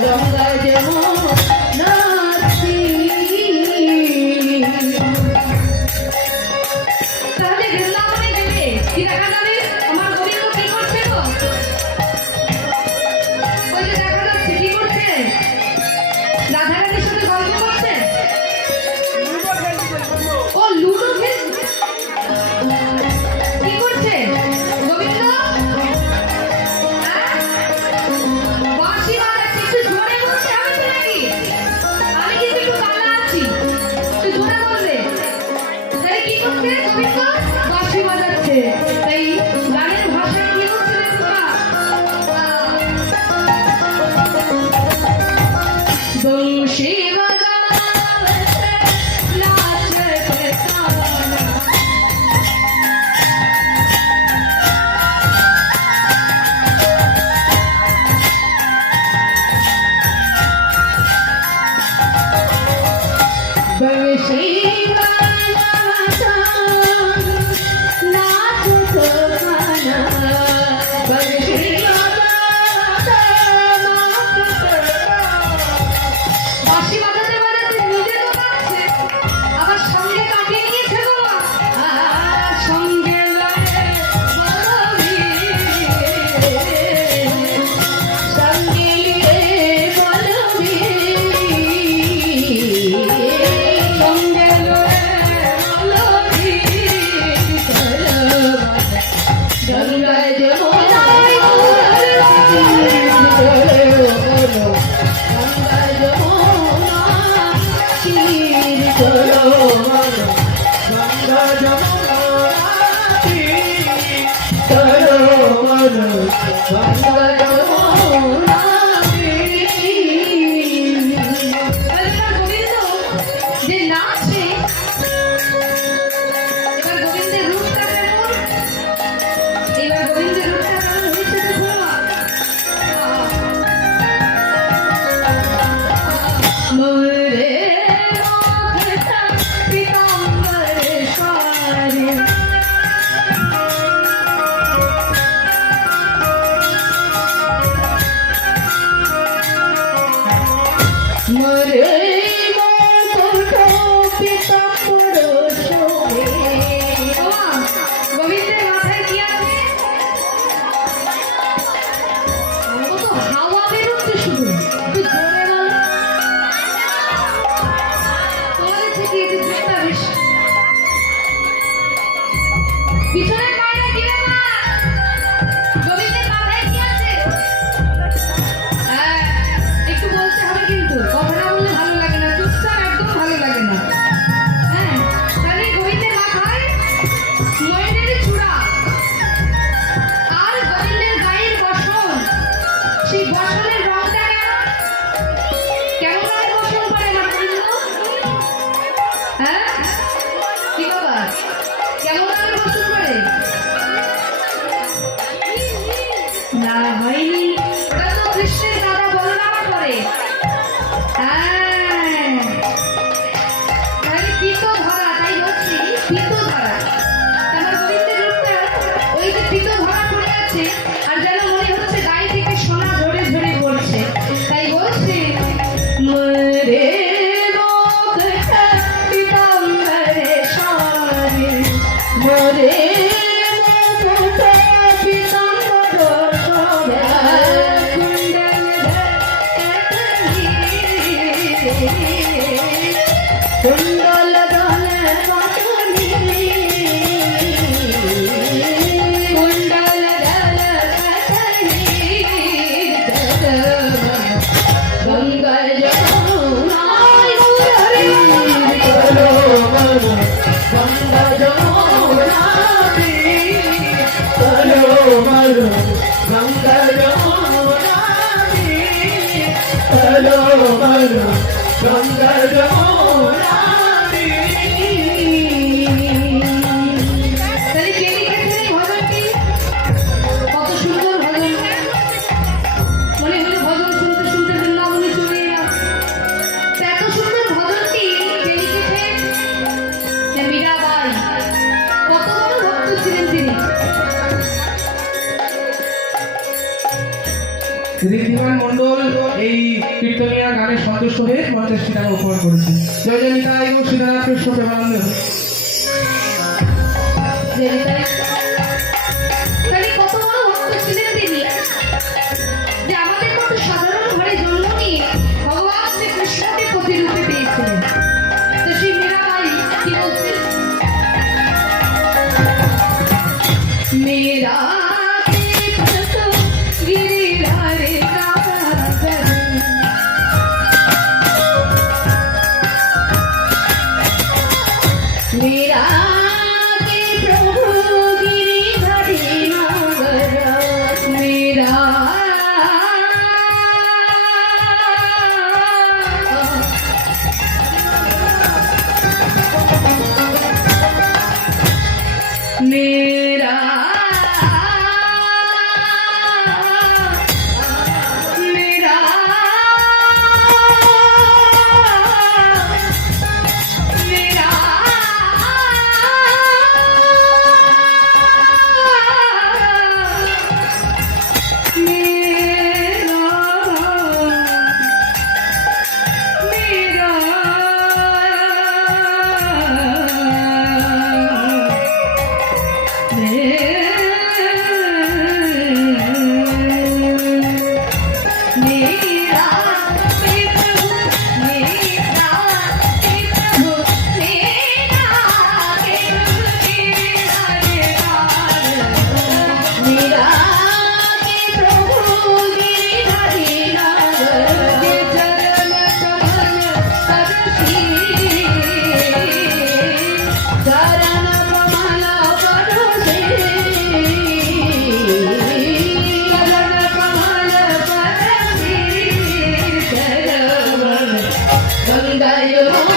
Ganga Jamuna, আমার চলো গঙ্গা যমুনা এই কীর্তনিয়া গানে সন্তুষ্ট হয়ে মঞ্চের সীতাকে উপহার করেছে। জয় জয় নিতাই গো সীতারাম কৃষ্ণ প্রেমানন্দ তাহলে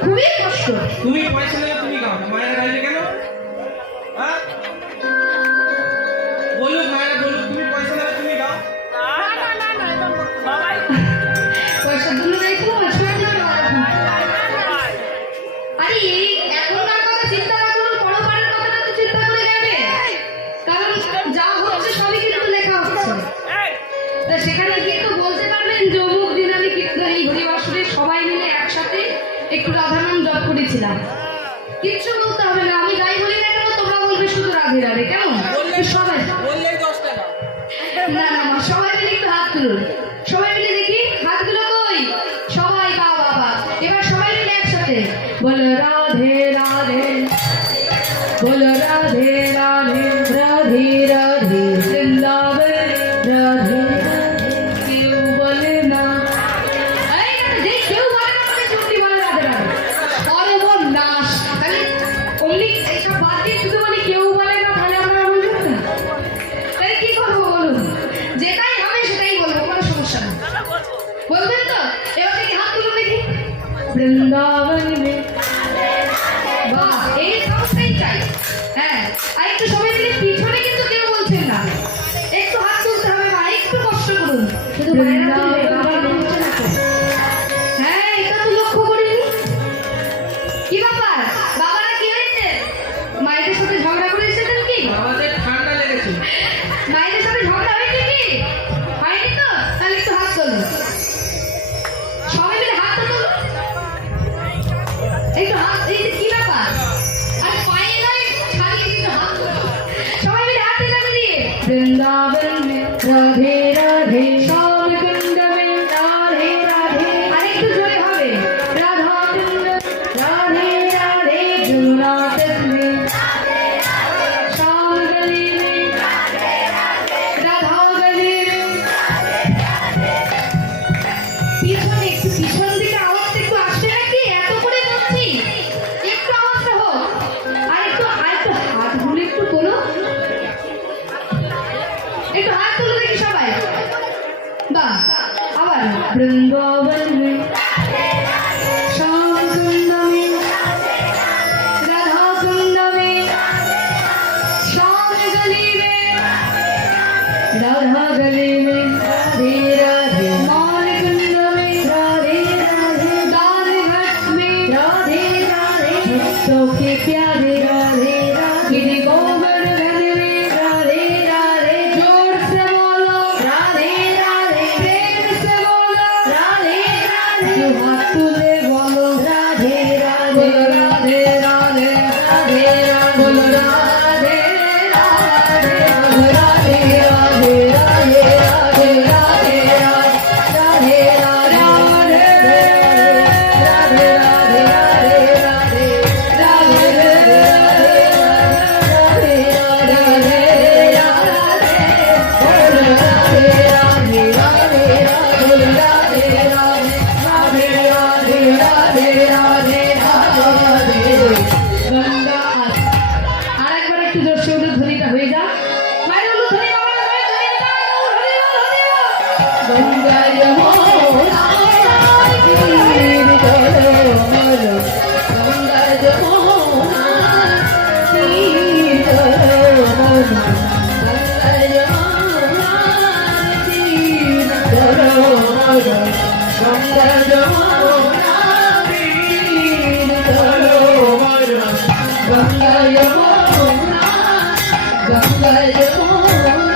খুবই কষ্ট। তুমি পয়সা করেছিলাম কিচ্ছু বলতে হবে না আমি যাই বলি না কেন তোমরা বলবে শুধু রাধে রাধে কেমন? সবাই। না না সবাই মিলে একটু হাত তুলুন। সবাই মিলে দেখি হাতগুলো কই? সবাই বা বাবা এবার সবাই মিলে একসাথে। বল রাধে রাধে। বল রাধে। বৃন্দাবন। মে বাহ এই চাই। হ্যাঁ আর একটু সবাই মিলে পিছনে কিন্তু কেউ বলছেন না। একটু হাত তুলতে হবে একটু কষ্ট করুন। শুধু মায়েরা। হ্যাঁ এটা তো লক্ষ্য করিনি। কি ব্যাপার? বাবারা কি হয়েছে? মায়েদের সাথে ঝগড়া করে এসেছেন কি? আমাদের ঠান্ডা লেগেছে। মায়েদের সাথে ঝগড়া হয়েছে কি? over me. 爱人。